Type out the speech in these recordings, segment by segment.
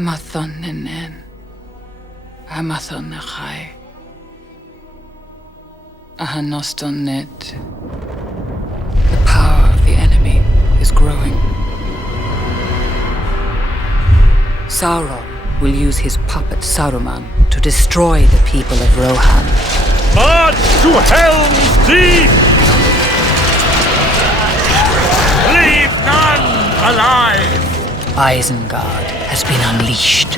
Amathon nenen. Amathon nachai. Ahanoston ned. The power of the enemy is growing. Sauron will use his puppet Saruman to destroy the people of Rohan. March to Helm's Deep! Leave none alive! Isengard has been unleashed.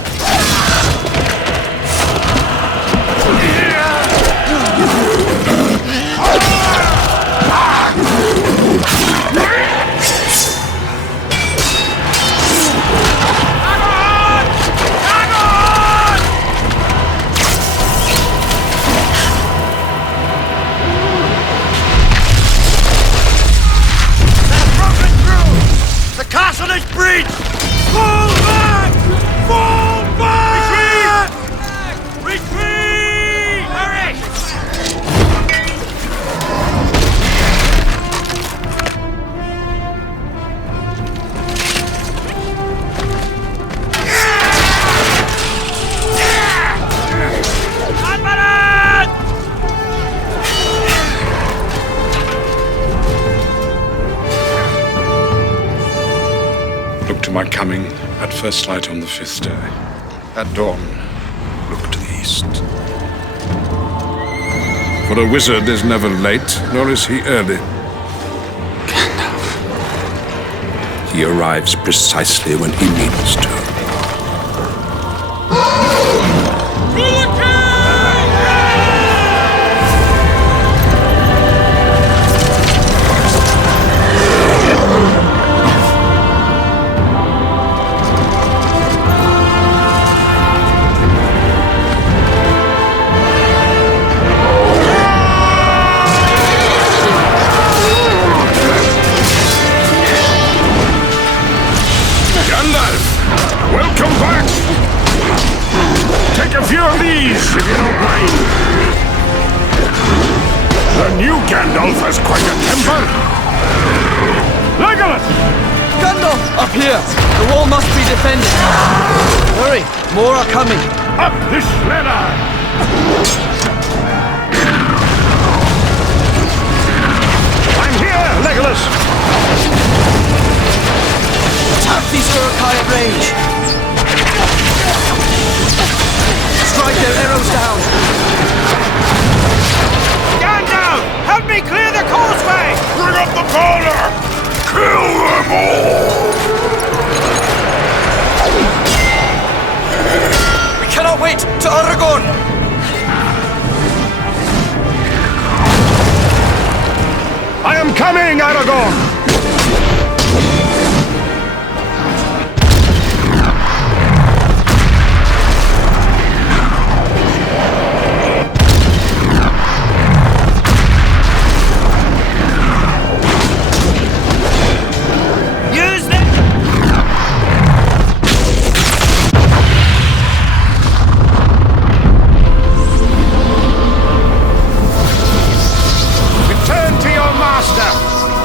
The castle is breached! Fall back! Fall back! Retreat! Retreat! Hurry! Look to my coming at first light on the 5th day. At dawn, look to the east. For a wizard is never late, nor is he early. Gandalf. He arrives precisely when he needs to. Welcome back! Take a few of these, if you don't mind. The new Gandalf has quite a temper. Legolas! Gondor! Up here! The wall must be defended! Hurry! More are coming! Up this ladder! I'm here, Legolas! Tap these Uruk-hai at range! Strike their arrows down! Gandalf! Help me clear the causeway! Bring up the powder! Kill them all! We cannot wait to Aragorn! I am coming, Aragorn!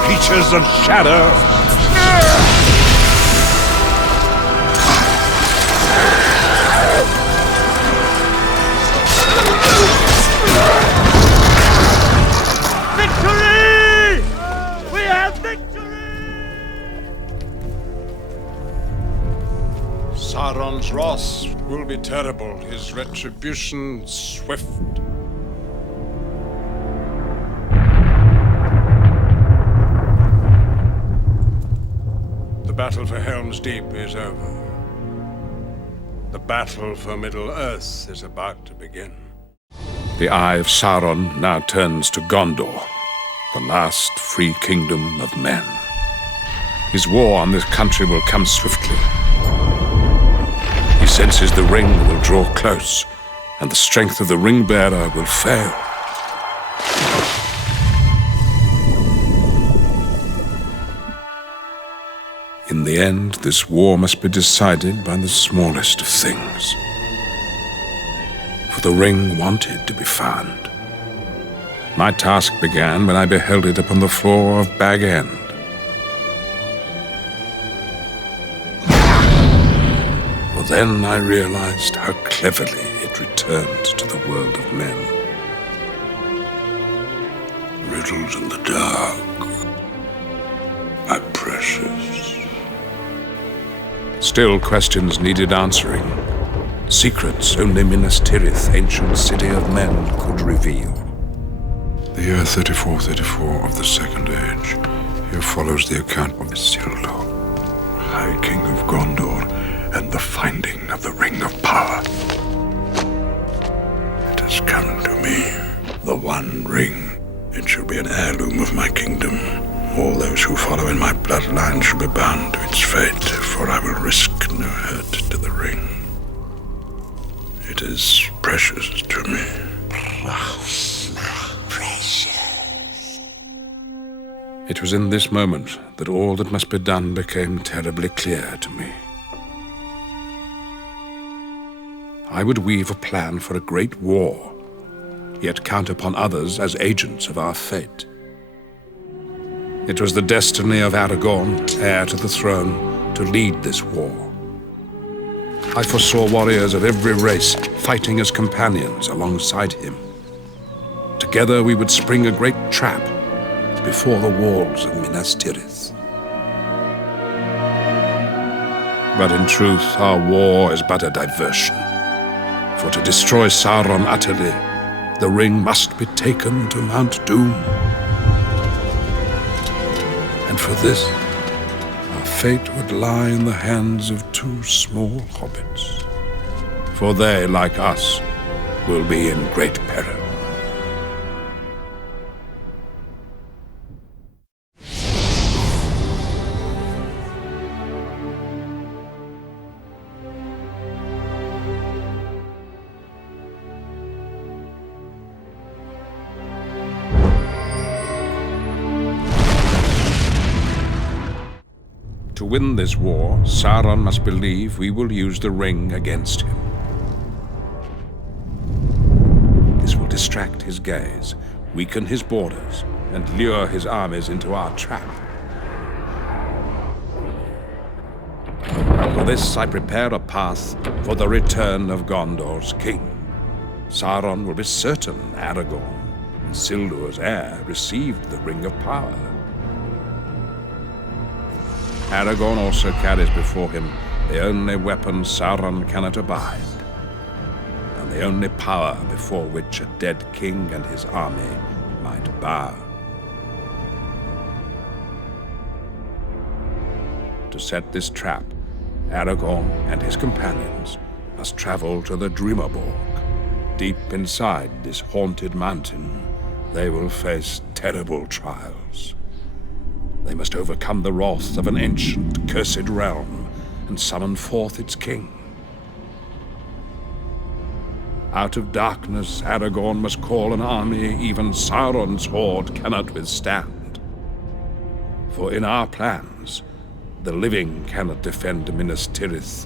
Creatures of shadow! Victory! We have victory! Sauron's wrath will be terrible, his retribution swift. The battle for Helm's Deep is over. The battle for Middle-earth is about to begin. The eye of Sauron now turns to Gondor, the last free kingdom of men. His war on this country will come swiftly. He senses the ring will draw close, and the strength of the ring-bearer will fail. In the end, this war must be decided by the smallest of things. For the ring wanted to be found. My task began when I beheld it upon the floor of Bag End. For then I realized how cleverly it returned to the world of men. Riddles in the dark, my precious. Still questions needed answering. Secrets only Minas Tirith, ancient city of men, could reveal. The year 3434 of the Second Age. Here follows the account of Isildur, High King of Gondor, and the finding of the Ring of Power. It has come to me, the One Ring. It shall be an heirloom of my kingdom. All those who follow in my bloodline shall be bound to its fate, for I will risk no hurt to the ring. It is precious to me. Precious. It was in this moment that all that must be done became terribly clear to me. I would weave a plan for a great war, yet count upon others as agents of our fate. It was the destiny of Aragorn, heir to the throne, to lead this war. I foresaw warriors of every race fighting as companions alongside him. Together we would spring a great trap before the walls of Minas Tirith. But in truth, our war is but a diversion. For to destroy Sauron utterly, the ring must be taken to Mount Doom. And for this, our fate would lie in the hands of two small hobbits. For they, like us, will be in great peril. To win this war, Sauron must believe we will use the ring against him. This will distract his gaze, weaken his borders, and lure his armies into our trap. For this I prepare a path for the return of Gondor's king. Sauron will be certain Aragorn, Isildur's heir, received the Ring of Power. Aragorn also carries before him the only weapon Sauron cannot abide, and the only power before which a dead king and his army might bow. To set this trap, Aragorn and his companions must travel to the Dreamerborg. Deep inside this haunted mountain, they will face terrible trials. They must overcome the wrath of an ancient, cursed realm and summon forth its king. Out of darkness, Aragorn must call an army even Sauron's horde cannot withstand. For in our plans, the living cannot defend Minas Tirith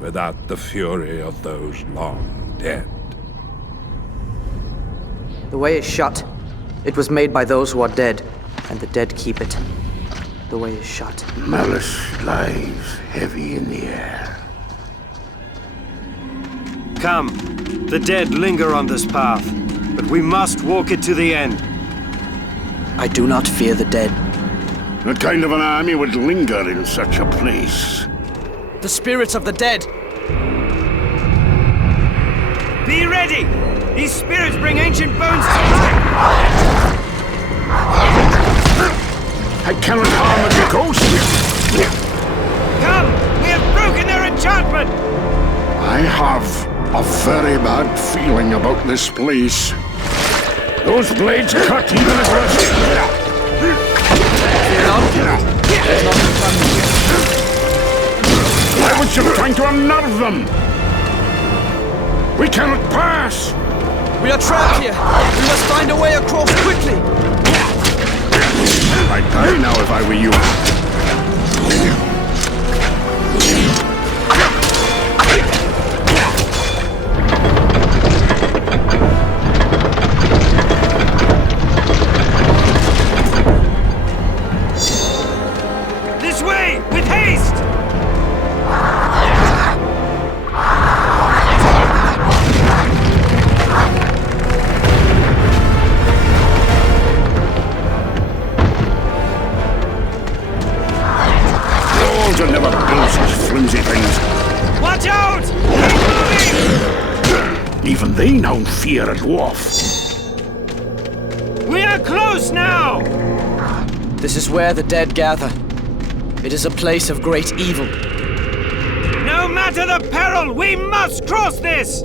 without the fury of those long dead. The way is shut. It was made by those who are dead, and the dead keep it. The way is shut. Malice lies heavy in the air. Come, the dead linger on this path, but we must walk it to the end. I do not fear the dead. What kind of an army would linger in such a place? The spirits of the dead! Be ready! These spirits bring ancient bones to life! I cannot harm a ghost! Come! We have broken their enchantment! I have a very bad feeling about this place. Those blades cut even as Why would you trying to unnerve them? We cannot pass! We are trapped here! We must find a way across quickly! I'd die now if I were you. This way! With haste! Watch out! Keep moving! Even they now fear a dwarf. We are close now! This is where the dead gather. It is a place of great evil. No matter the peril, we must cross this!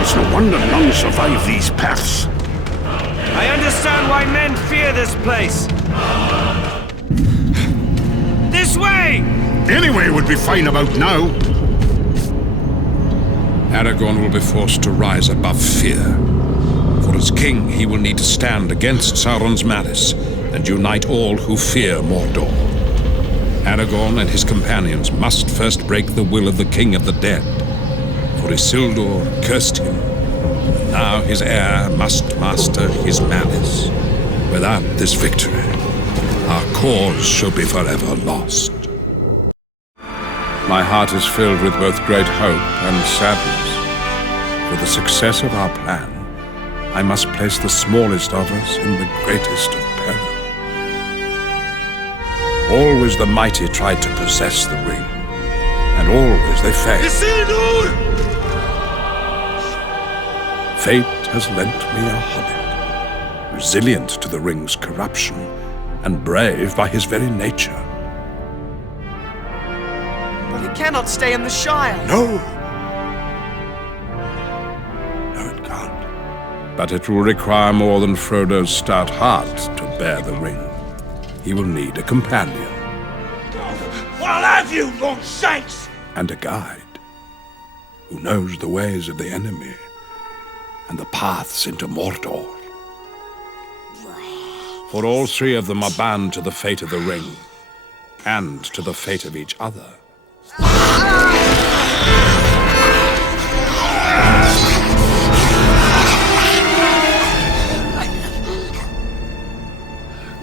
It's no wonder none survive these paths. I understand why men fear this place. This way! Anyway would be fine about now. Aragorn will be forced to rise above fear. For as king, he will need to stand against Sauron's malice and unite all who fear Mordor. Aragorn and his companions must first break the will of the King of the Dead. For Isildur cursed him, and now his heir must master his malice. Without this victory, our cause shall be forever lost. My heart is filled with both great hope and sadness. For the success of our plan, I must place the smallest of us in the greatest of peril. Always the mighty tried to possess the ring, and always they failed. Isildur! Fate has lent me a hobbit, resilient to the ring's corruption, and brave by his very nature. But it cannot stay in the Shire. No, it can't. But it will require more than Frodo's stout heart to bear the ring. He will need a companion. I'll have you, long sakes! And a guide who knows the ways of the enemy and the paths into Mordor. For all three of them are bound to the fate of the ring and to the fate of each other.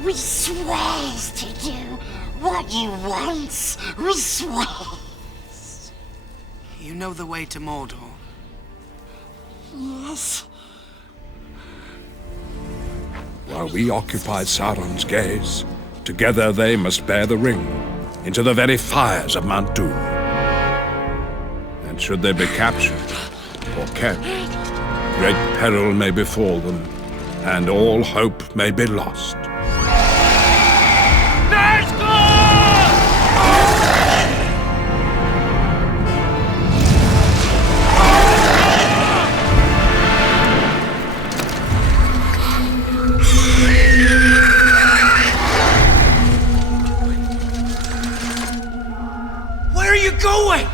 We swear to do what you want. We swear. You know the way to Mordor. Yes. While we occupy Sauron's gaze, together they must bear the ring into the very fires of Mount Doom. And should they be captured or kept, great peril may befall them, and all hope may be lost. Let's go! Where are you going?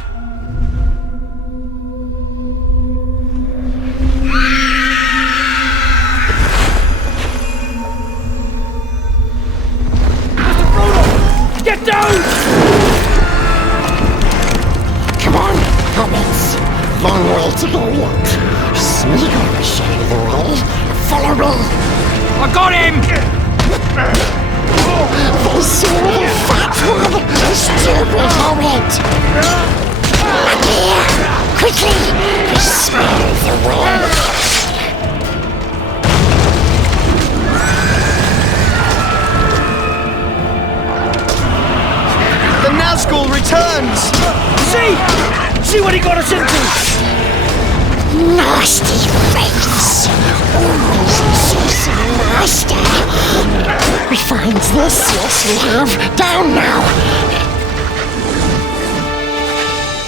Get down! Come on, hobbits. Long way to go yet. Smeagol will show you the way. Follow me. I got him! They saw the fat one. Stupid hobbit. Up here. Quickly. We smell the wind. The Nazgul returns! See what he got us into! Nasty face! Always chasing master! We find this, yes we have. Down now!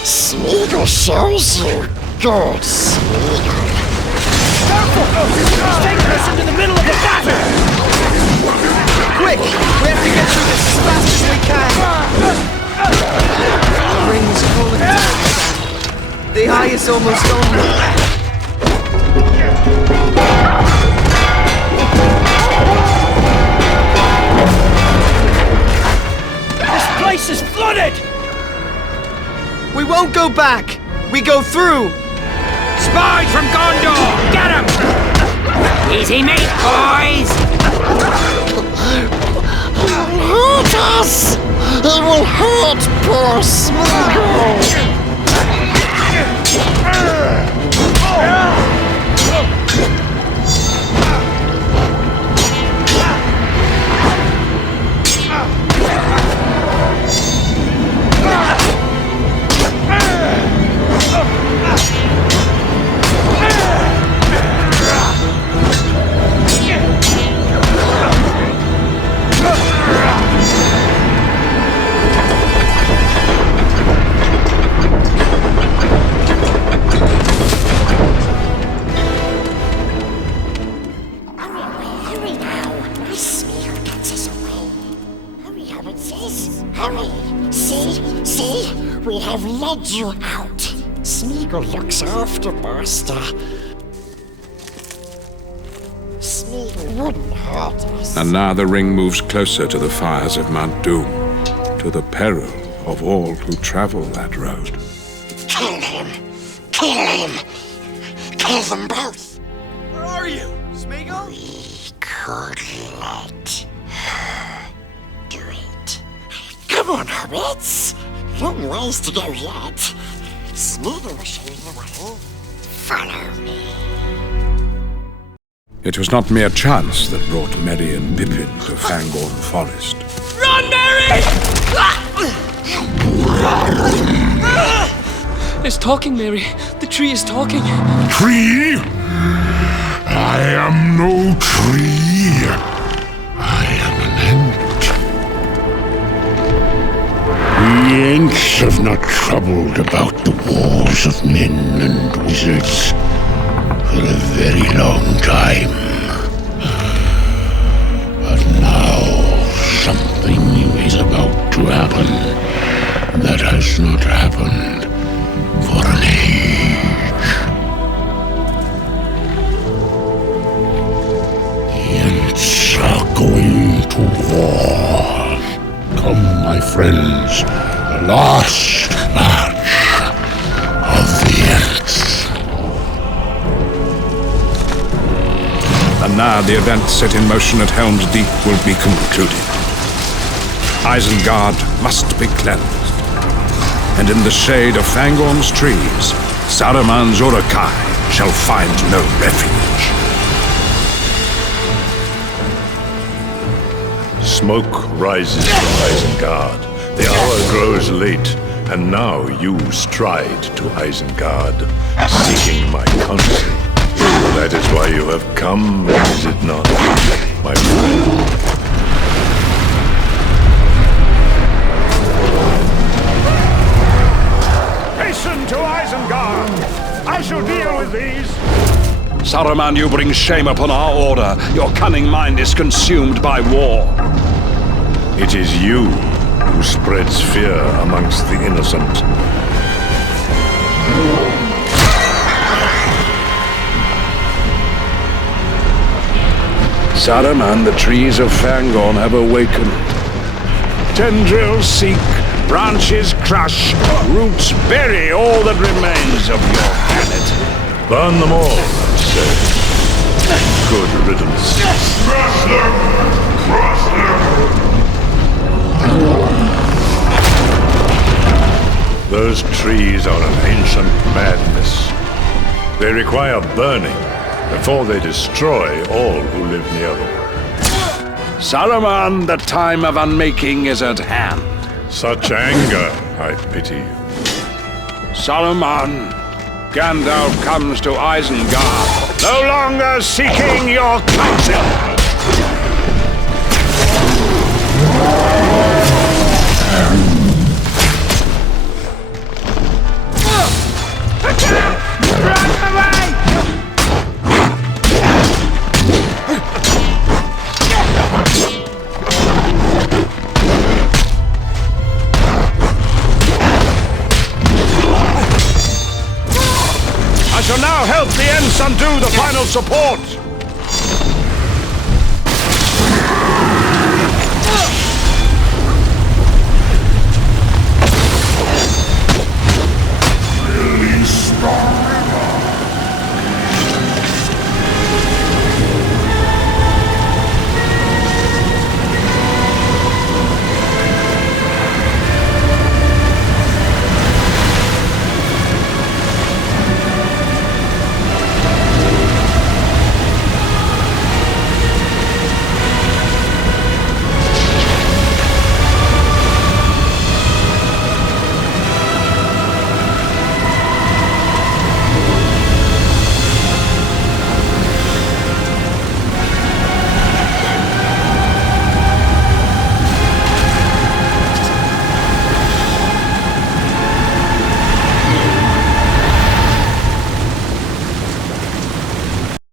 Smeagol shows you. Good, Smeagol. He's taking us into the middle of the battle! Quick! We have to get through this as fast as we can! The ring's falling down. The eye is almost on me. This place is flooded! We won't go back! We go through! Spies from Gondor! Get him! Easy meat, boys! Hurt us! It will hurt poor Smeagol! need you out. Smeagol looks after Master. Smeagol wouldn't hurt us. And now the ring moves closer to the fires of Mount Doom, to the peril of all who travel that road. Kill him! Kill him! Kill them both! Where are you, Smeagol? We could let her do it. Come on, hobbits! Long ways to go yet. Smeagol will show you the way. Follow me. It was not mere chance that brought Merry and Pippin to Fangorn Forest. Run, Mary! It's talking, Mary. The tree is talking. Tree? I am no tree. I am an Ent. The Ents have not troubled about the wars of men and wizards for a very long time. But now something new is about to happen that has not happened for an age. The Ents are going to war. Come, my friends, the last match of the Ents. And now the event set in motion at Helm's Deep will be concluded. Isengard must be cleansed. And in the shade of Fangorn's trees, Saruman's Uruk-hai shall find no refuge. Smoke rises from Isengard. The hour grows late, and now you stride to Isengard, seeking my counsel. That is why you have come, is it not, my friend? Hasten to Isengard! I shall deal with these! Saruman, you bring shame upon our order. Your cunning mind is consumed by war. It is you who spreads fear amongst the innocent. Saruman, the trees of Fangorn have awakened. Tendrils seek, branches crush, roots bury all that remains of your planet. Burn them all, I say. Good riddance. Crush them! Crush them! Those trees are an ancient madness. They require burning before they destroy all who live near them. Saruman, the time of unmaking is at hand. Such anger, I pity you. Saruman, Gandalf comes to Isengard, no longer seeking your counsel. Run away! I shall now help the Ents undo the final support. Release the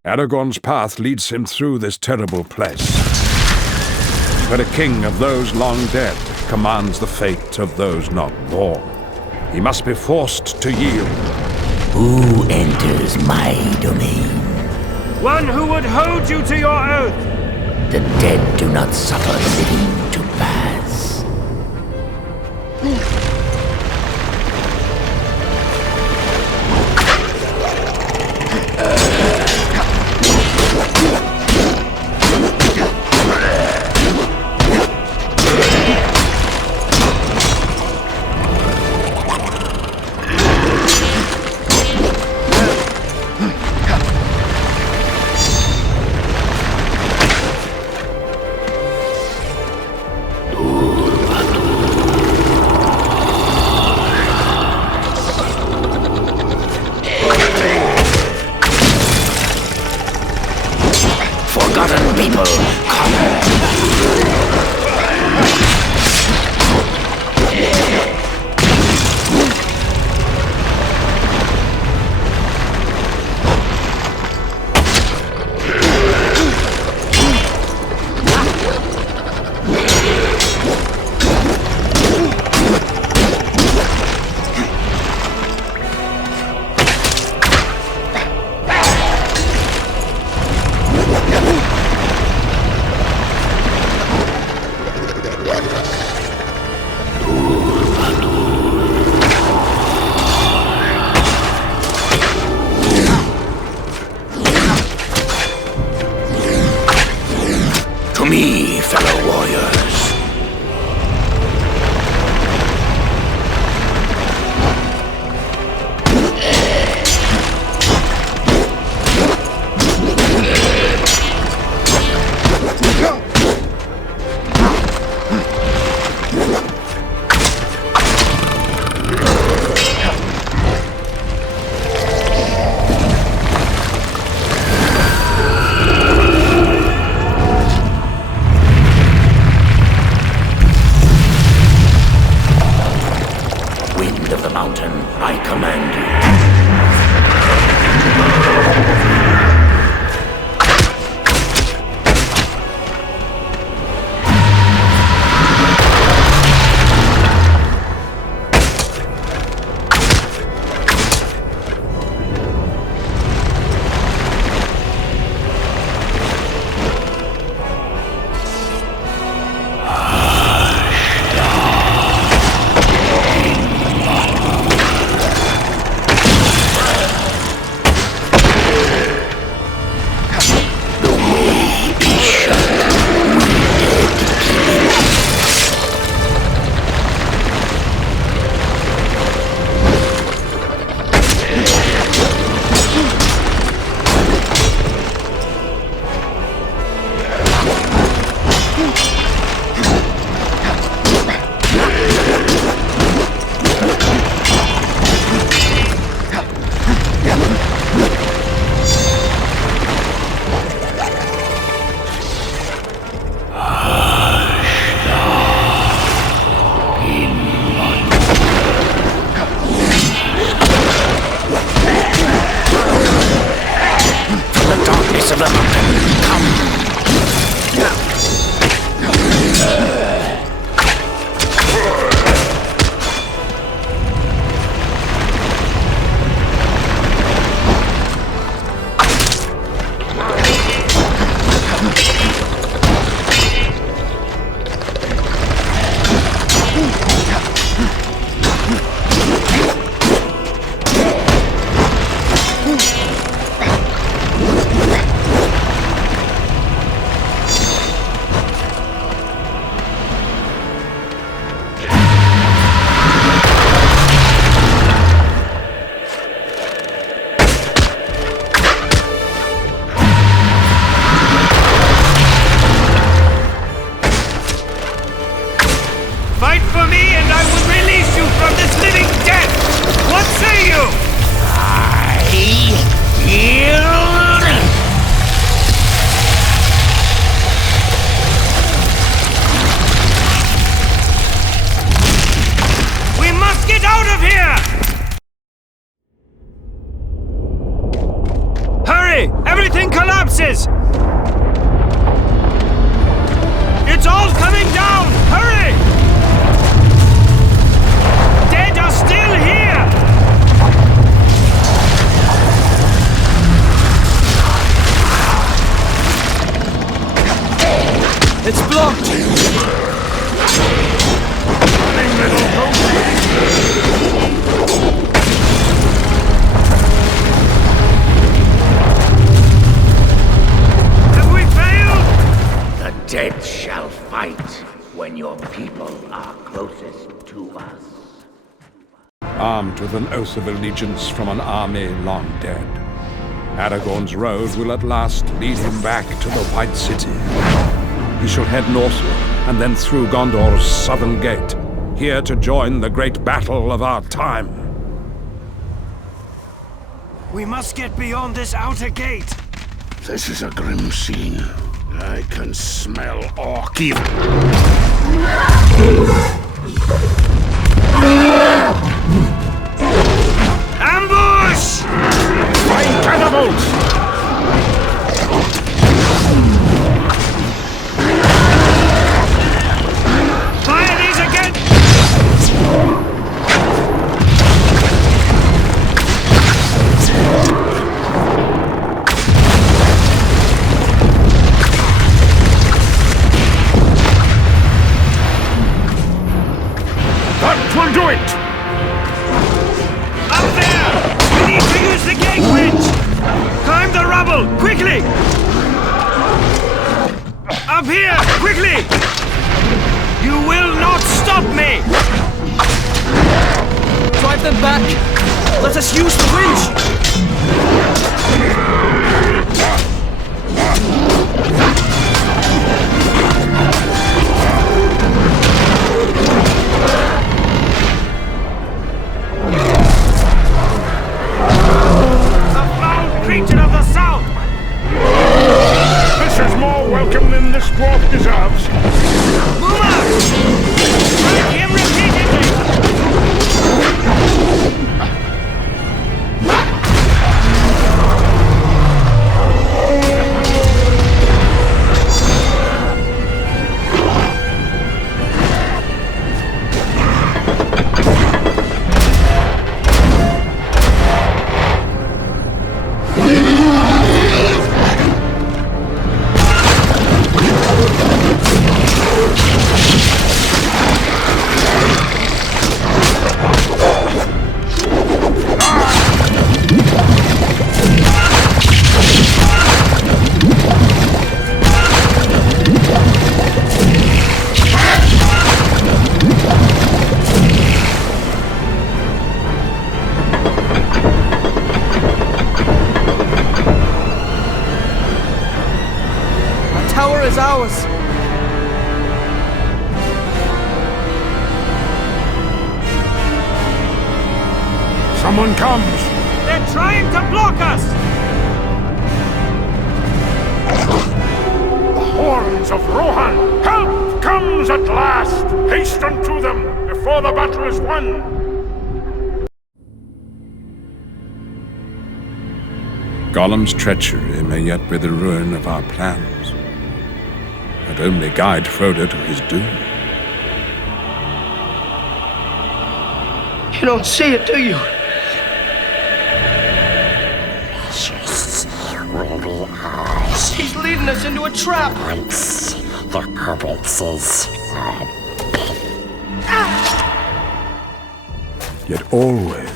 Aragorn's path leads him through this terrible place, where a king of those long dead commands the fate of those not born. He must be forced to yield. Who enters my domain? One who would hold you to your oath! The dead do not suffer the living to pass. Forgotten people, to me, fellow warriors. Wind of the mountain, I command you. Of the mountain, come! Fight for me and I will release you from this living death! What say you? I yield! We must get out of here! Hurry! Everything collapses! It's all coming down! Hurry! Dead are still here! armed with an oath of allegiance from an army long dead. Aragorn's road will at last lead him back to the White City. He shall head northward, and then through Gondor's southern gate, here to join the great battle of our time. We must get beyond this outer gate. This is a grim scene. I can smell orc evil. Ambush! Find catapults! Fire these again! That will do it! Up there! We need to use the gate winch! Climb the rubble, quickly! Up here, quickly! You will not stop me! Drive them back! Let us use the winch! Creature of the south! This is more welcome than this dwarf deserves. Boomer! Strike him repeatedly! Is ours. Someone comes! They're trying to block us! The horns of Rohan! Help comes at last! Hasten to them before the battle is won! Gollum's treachery may yet be the ruin of our plans, and only guide Frodo to his doom. You don't see it, do you? Precious will be ours He's leading us into a trap. once the hobbits are Yet always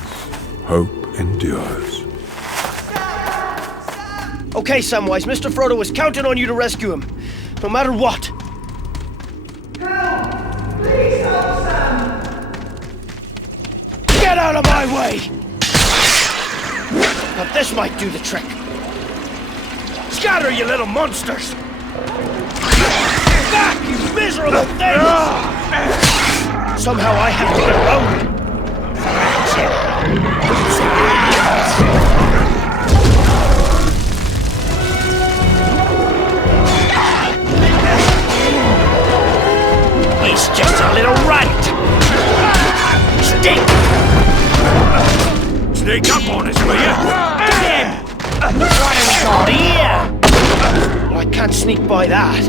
hope endures. Okay, Samwise, Mr. Frodo was counting on you to rescue him. No matter what. Help! Please help, Sam! Get out of my way! Now this might do the trick. Scatter, you little monsters! Back, you miserable things! Somehow I have to get around. He's just a little runt! Stick! Sneak up on us, will you? Get him! What have we got here? Well, I can't sneak by that.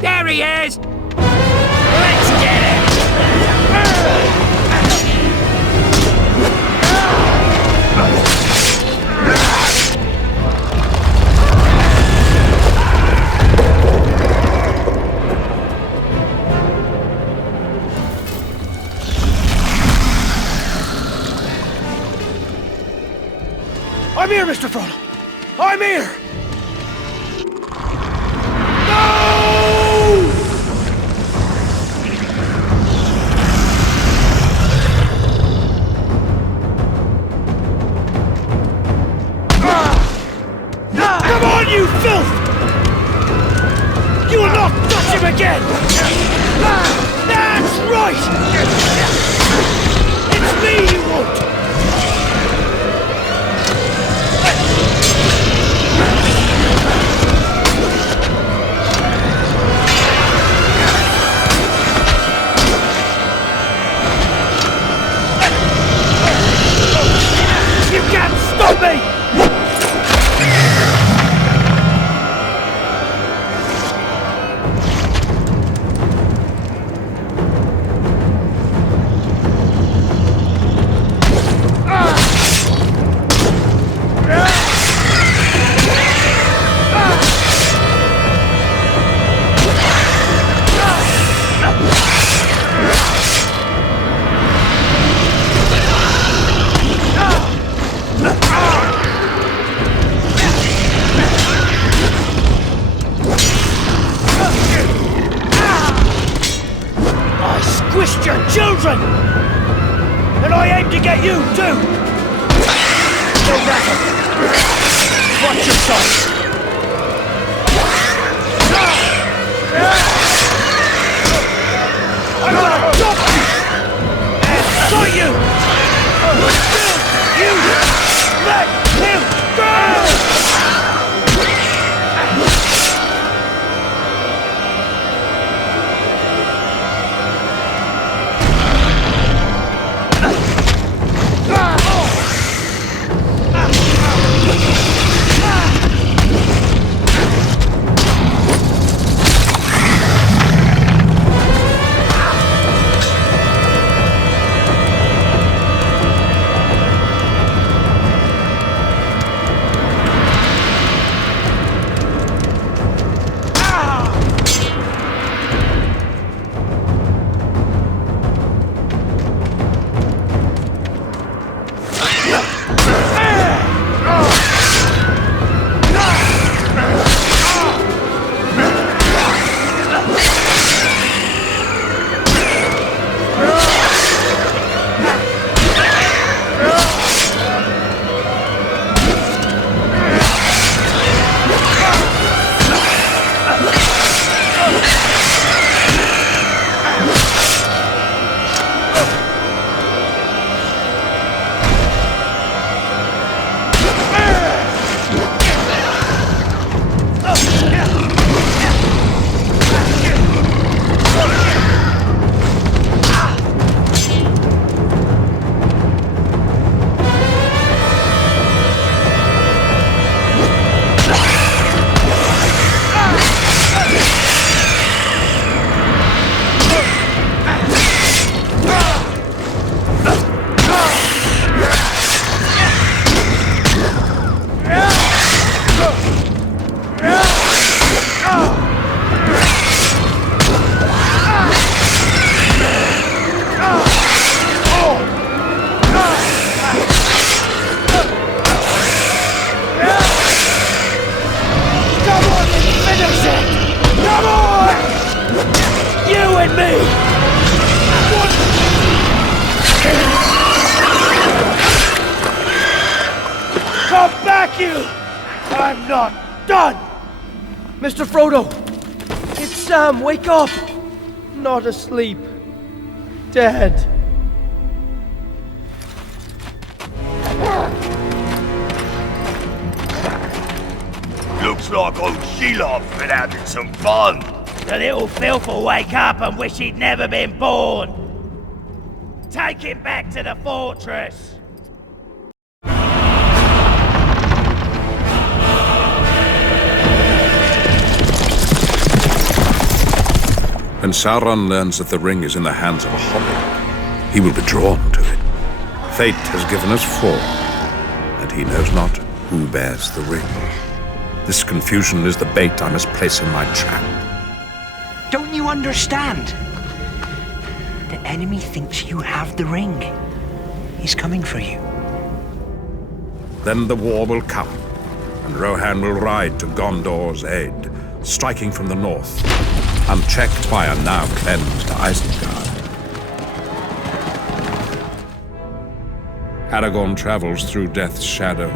There he is! Let's get him! I'm here, Mr. Frodo! I'm here! No! do! No rattle! Watch your sight! I'm gonna stop you! Got you! You let him go! I'm not done! Mr. Frodo! It's Sam! Wake up! Not asleep. Dead. Looks like old Shelob been having some fun. The little filth will wake up and wish he'd never been born. Take him back to the fortress. When Sauron learns that the ring is in the hands of a hobbit, he will be drawn to it. Fate has given us four, and he knows not who bears the ring. This confusion is the bait I must place in my trap. Don't you understand? The enemy thinks you have the ring. He's coming for you. Then the war will come, and Rohan will ride to Gondor's aid, striking from the north, unchecked by a now cleansed Isengard. Aragorn travels through Death's shadow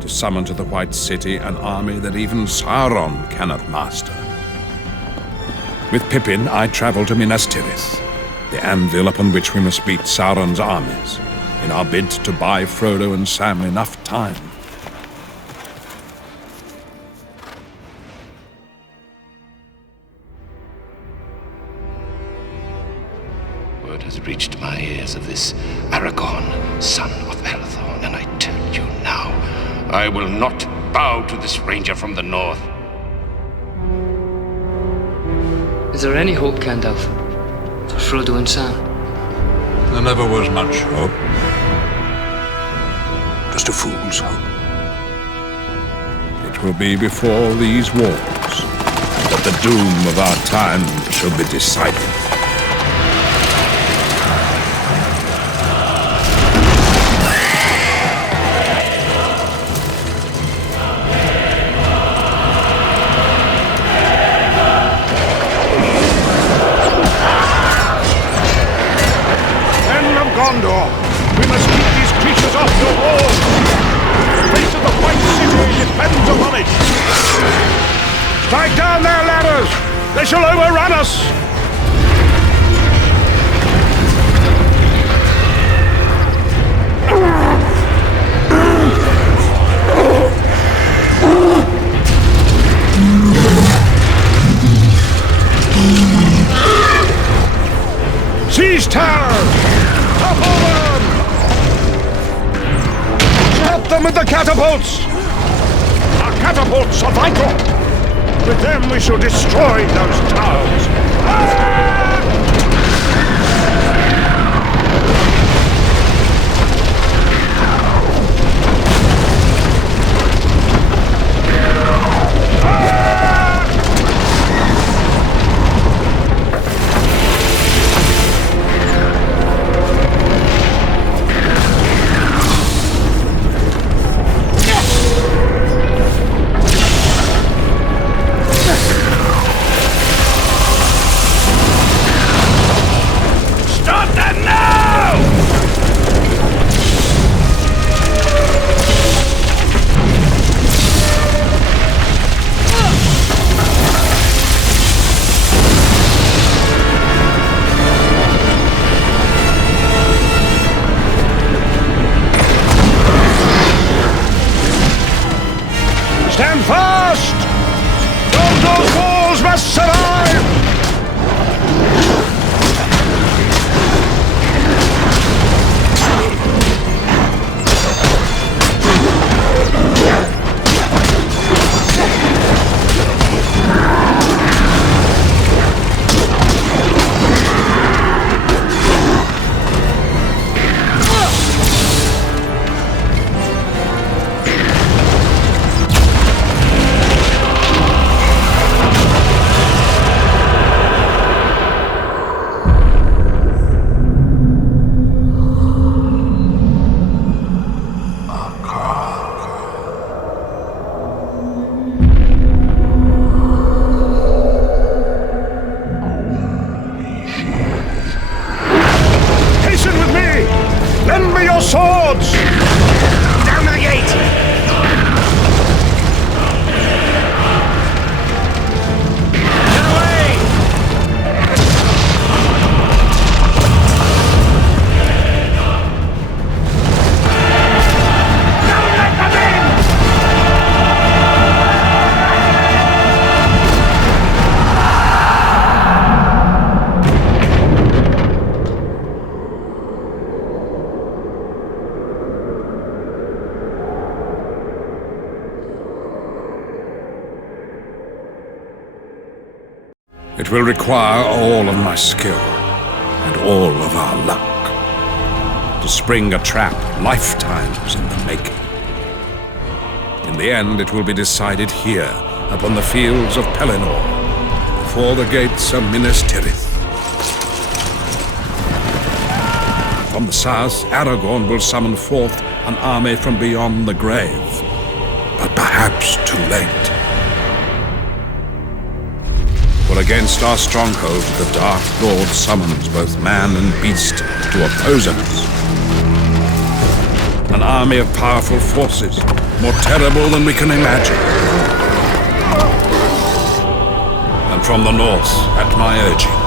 to summon to the White City an army that even Sauron cannot master. With Pippin, I travel to Minas Tirith, the anvil upon which we must beat Sauron's armies, in our bid to buy Frodo and Sam enough time. Word has reached my ears of this Aragorn, son of Arathorn, and I tell you now, I will not bow to this ranger from the north. Is there any hope, Gandalf, for Frodo and Sam? There never was much hope. Just a fool's hope. It will be before these wars that the doom of our time shall be decided. Men of Gondor, we must keep these creatures They shall overrun us! Seize towers! Topple them! Drop them with the catapults! Our catapults are vital! With them we shall destroy those towers! Stand fast! Gondor's walls must survive! Lend me your swords! Down the gate! Get away! Don't let them in! It will require all of my skill and all of our luck to spring a trap lifetimes in the making. In the end, it will be decided here upon the fields of Pelennor, before the gates of Minas Tirith. From the south, Aragorn will summon forth an army from beyond the grave, but perhaps too late. For against our stronghold, the Dark Lord summons both man and beast to oppose us. An army of powerful forces, more terrible than we can imagine. And from the north, at my urging,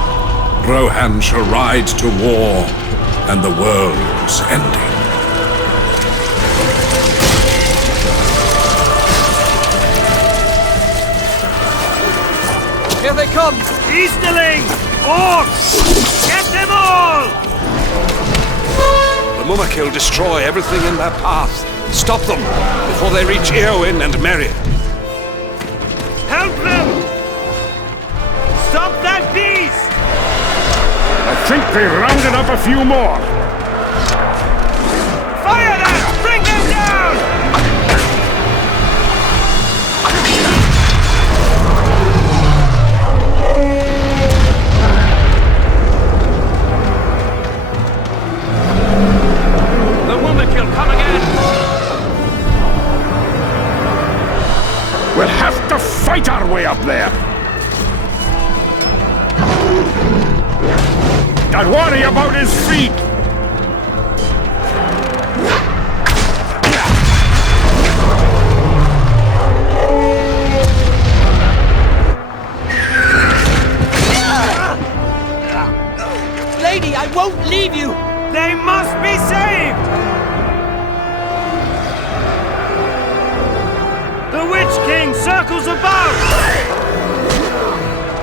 Rohan shall ride to war and the world's ending. Here they come! Easterling! Orcs! Get them all! The Mumakil destroy everything in their path. Stop them before they reach Eowyn and Merry. Help them! Stop that beast! I think they rounded up a few more. Fire them! Bring them down! Come again! We'll have to fight our way up there! Don't worry about his feet! spinning circles above!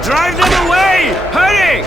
Drive them away! Hurry!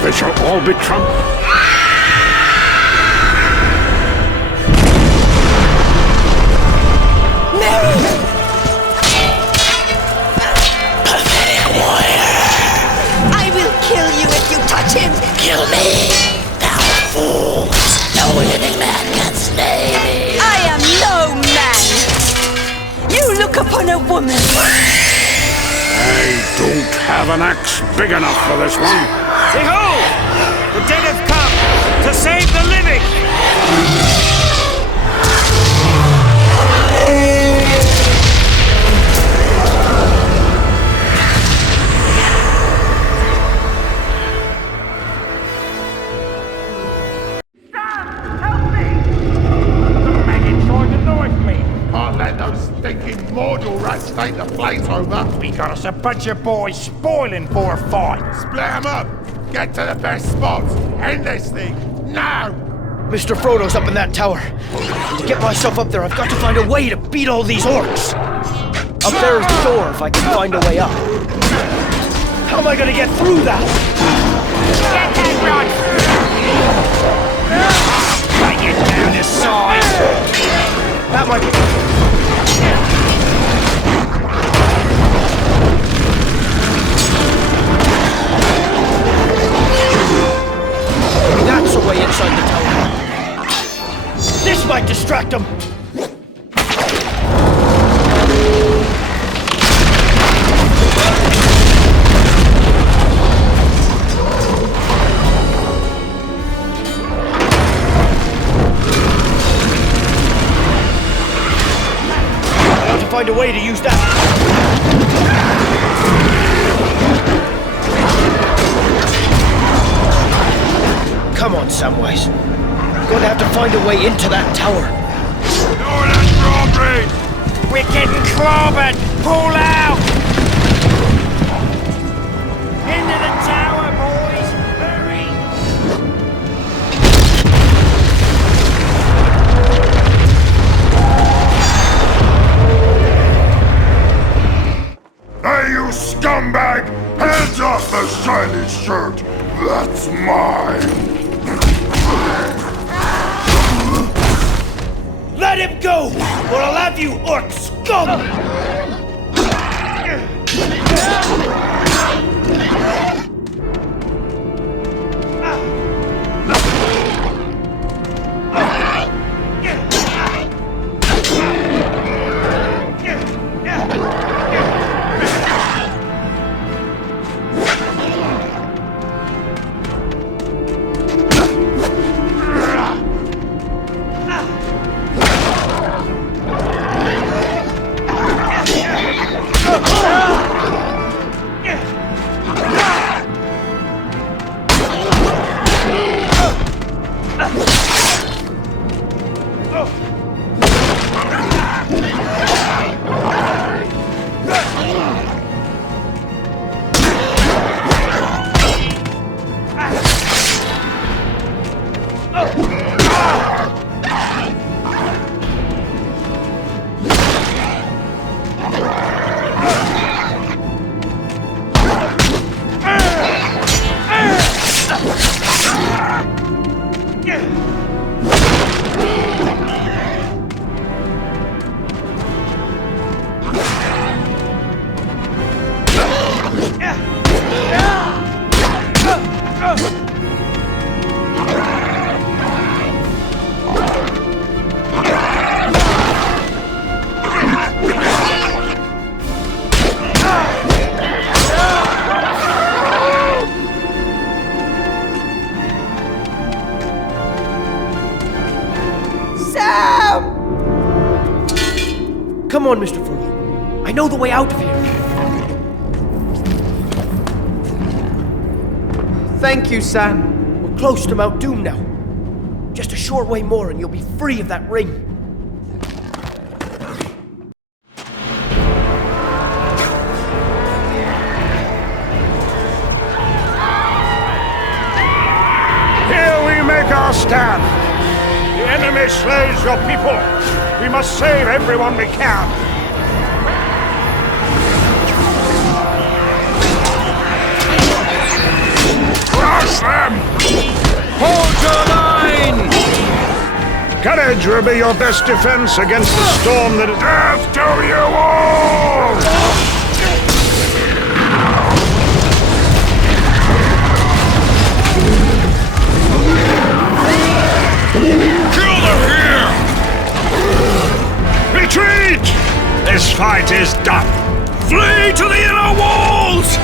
They shall all be trampled. I will kill you if you touch him! Kill me, thou fool! No living man can slay me! I am no man! You look upon a woman! I don't have an axe big enough for this one. Behold! The dead have come to save the living! Can't let those stinking mortal rats take the place over. We got us a bunch of boys spoiling for a fight. Split them up. Get to the best spots. End this thing. Now! Mr. Frodo's up in that tower. To get myself up there, I've got to find a way to beat all these orcs. Up there is the door if I can find a way up. How am I gonna get through that? Get that run! Bring it down to size! That might be... That's the way inside the tower. This might distract them. I'll have to find a way to use that. Come on, Samwise. I'm going to have to find a way into that tower. Northern drawbridge! We're getting clobbered! Pull out! Into the tower, boys! Hurry! Hey, you scumbag! Hands off the shiny shirt! That's mine! Let him go, or I'll have you orc scum! Come on, Mr. Frodo. I know the way out of here. Thank you, Sam. We're close to Mount Doom now. Just a short way more and you'll be free of that ring. Here we make our stand. The enemy slays your people. We must save everyone we can. Crush them! Hold your line! Courage will be your best defense against the storm that is... Death to you all! Kill them here! Retreat! This fight is done! Flee to the inner walls!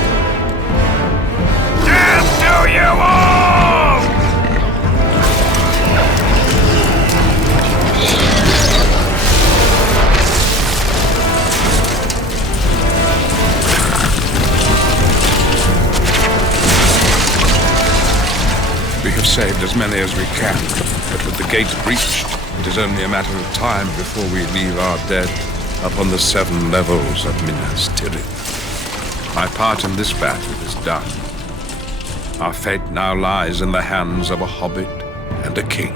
Death to you all! We have saved as many as we can, but with the gates breached, it is only a matter of time before we leave our dead upon the 7 levels of Minas Tirith. My part in this battle is done. Our fate now lies in the hands of a hobbit and a king.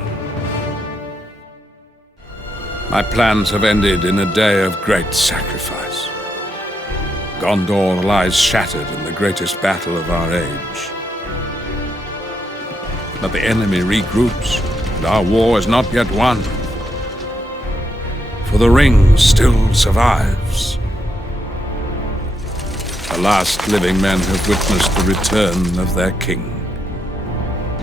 My plans have ended in a day of great sacrifice. Gondor lies shattered in the greatest battle of our age. But the enemy regroups, and our war is not yet won. For the ring still survives. The last living men have witnessed the return of their king.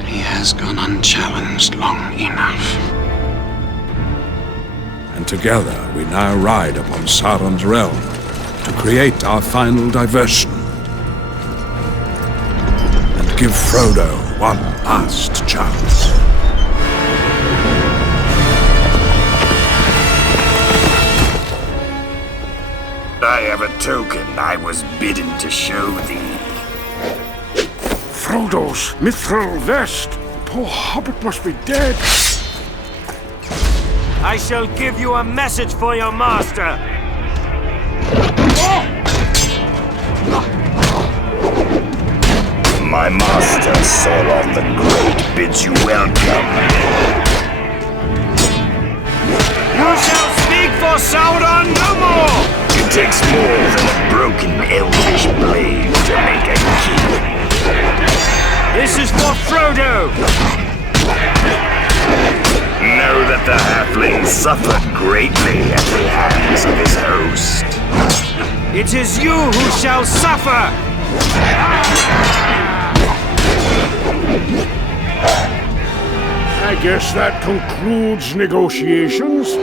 He has gone unchallenged long enough. And together we now ride upon Sauron's realm to create our final diversion. And give Frodo one last chance. I have a token I was bidden to show thee. Frodo's mithril vest. The poor hobbit must be dead. I shall give you a message for your master. My master, Sauron the Great, bids you welcome. You shall speak for Sauron no more! It takes more than a broken elvish blade to make a king. This is for Frodo! Know that the halfling suffered greatly at the hands of his host. It is you who shall suffer! I guess that concludes negotiations.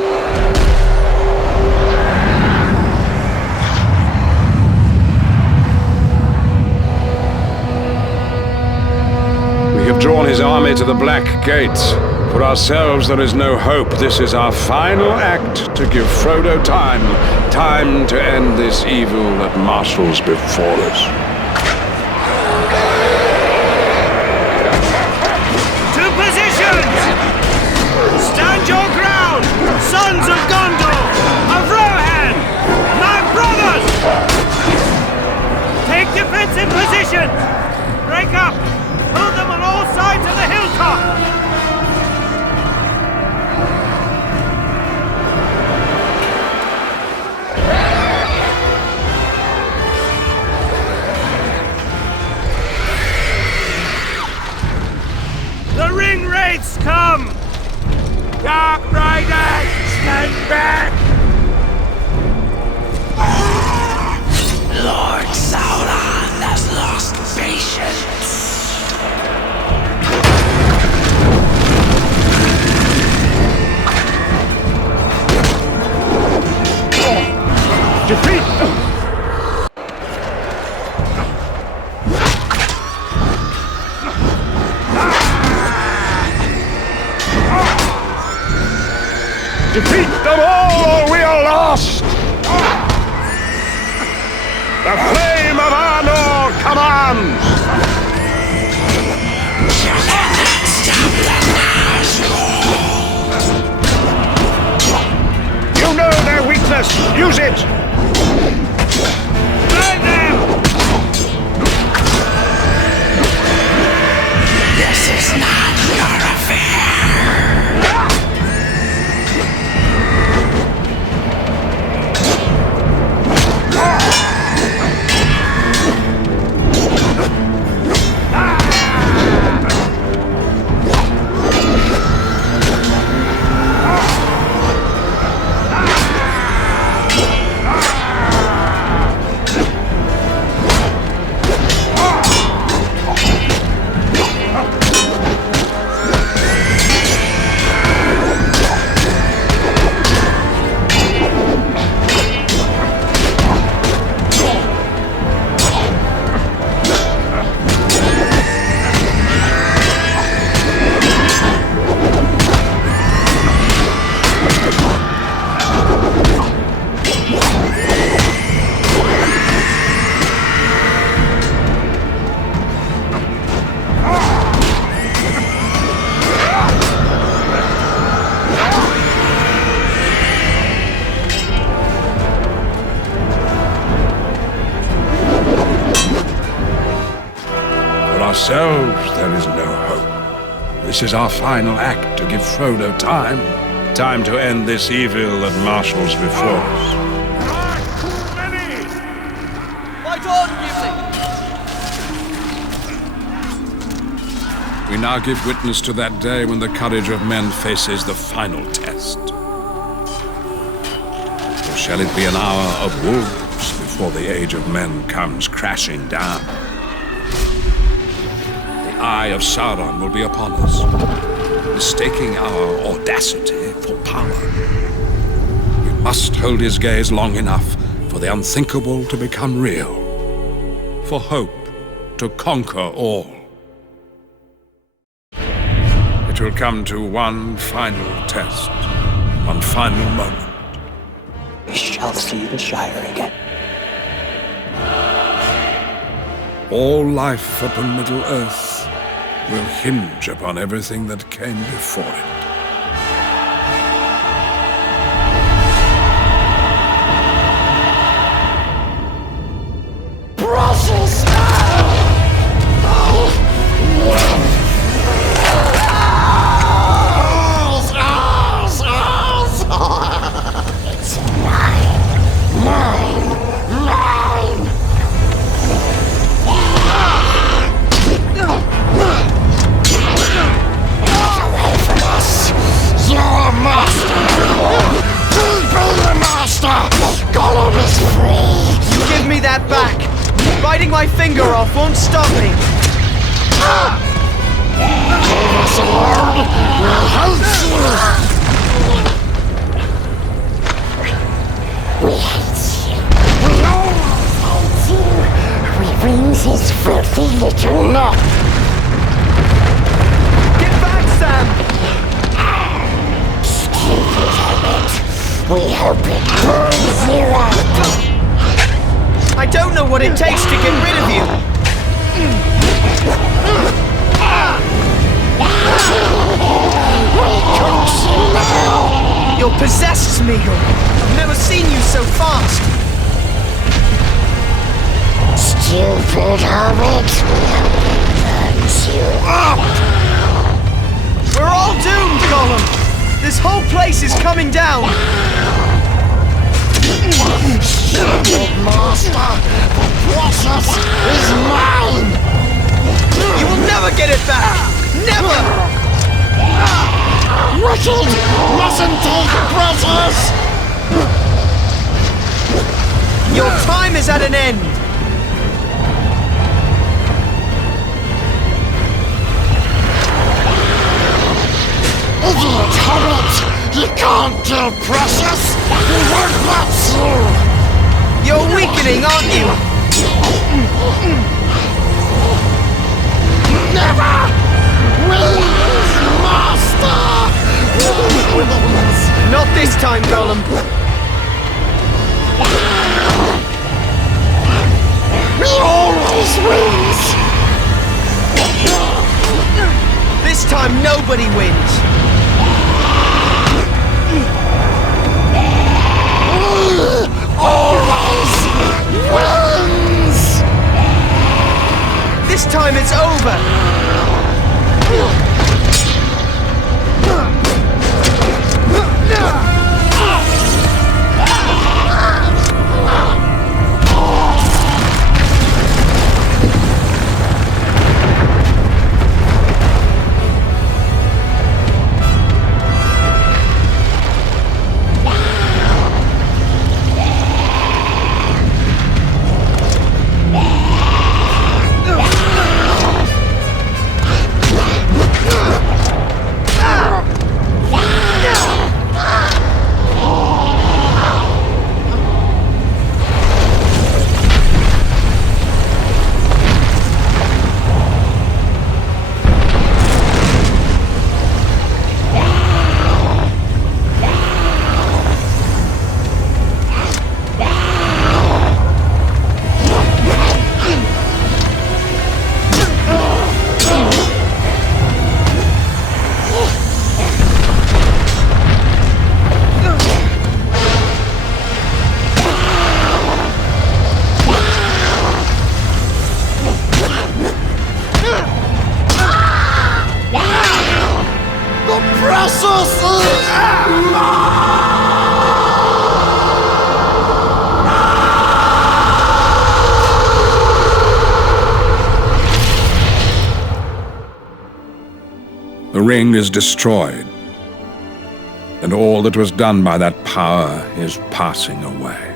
We have drawn his army to the Black Gate. For ourselves there is no hope. This is our final act to give Frodo time to end this evil that marshals before us. To positions! Stand your ground, sons of Gondor, of Rohan, my brothers! Take defensive position! Break up! Hold them on all sides of the hilltop! The ring wraiths come! Dark Riders, stand back! Lord Sauron has lost patience. Defeat! Defeat them all, or we are lost! The flame of Arnor commands! You know their weakness! Use it! Burn them! This is not your affair. Ourselves, there is no hope. This is our final act to give Frodo time to end this evil that marshals before us. Fight on, Gimli! We now give witness to that day when the courage of men faces the final test. Or shall it be an hour of wolves before the age of men comes crashing down? The eye of Sauron will be upon us, mistaking our audacity for power. We must hold his gaze long enough for the unthinkable to become real, for hope to conquer all. It will come to one final test, one final moment. We shall see the Shire again. All life upon Middle-earth will hinge upon everything that came before it. Precious! It's mine! Away from us! You're a master! Be the master! Gollum is free! You give me that back! Biting my finger off won't stop me! Leave us alone! We'll hate you! We hate you. We always hate you. We wings his filthy little neck. Get back, Sam! Stupid hobbit. We hope it burns you up. I don't know what it takes to get rid of you! We cook you now. You'll possess Smeagol. I've never seen you so fast. Stupid hobbit. Burns you up. We're all doomed, Gollum. This whole place is coming down. Stupid master. The precious is mine. You will never get it back. Never. Wicked mustn't take precious. Your time is at an end. Idiot hobbit! You can't kill precious! He won't let you! You're weakening, aren't you? Never! Wins, master! Wins! Not this time, Gollum. wins! This time nobody wins! Always wins! This time it's over! The ring is destroyed, and all that was done by that power is passing away.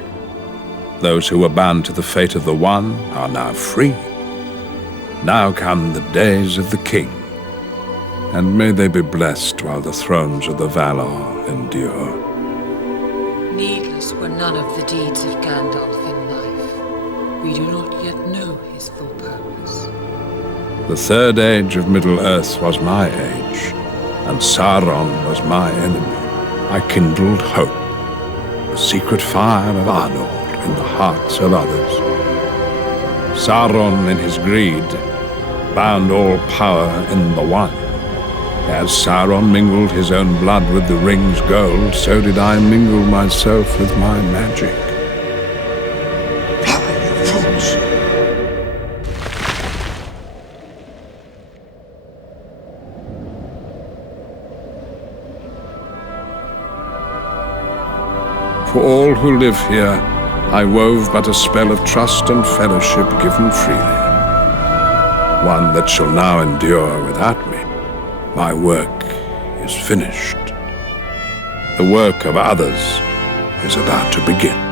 Those who were bound to the fate of the One are now free. Now come the days of the King, and may they be blessed while the thrones of the Valar endure. Needless were none of the deeds of Gandalf in life. We do not yet know his full purpose. The third age of Middle-earth was my age, and Sauron was my enemy. I kindled hope, the secret fire of Arnor in the hearts of others. Sauron, in his greed, bound all power in the One. As Sauron mingled his own blood with the ring's gold, so did I mingle myself with my magic. For all who live here, I wove but a spell of trust and fellowship given freely. One that shall now endure without me. My work is finished. The work of others is about to begin.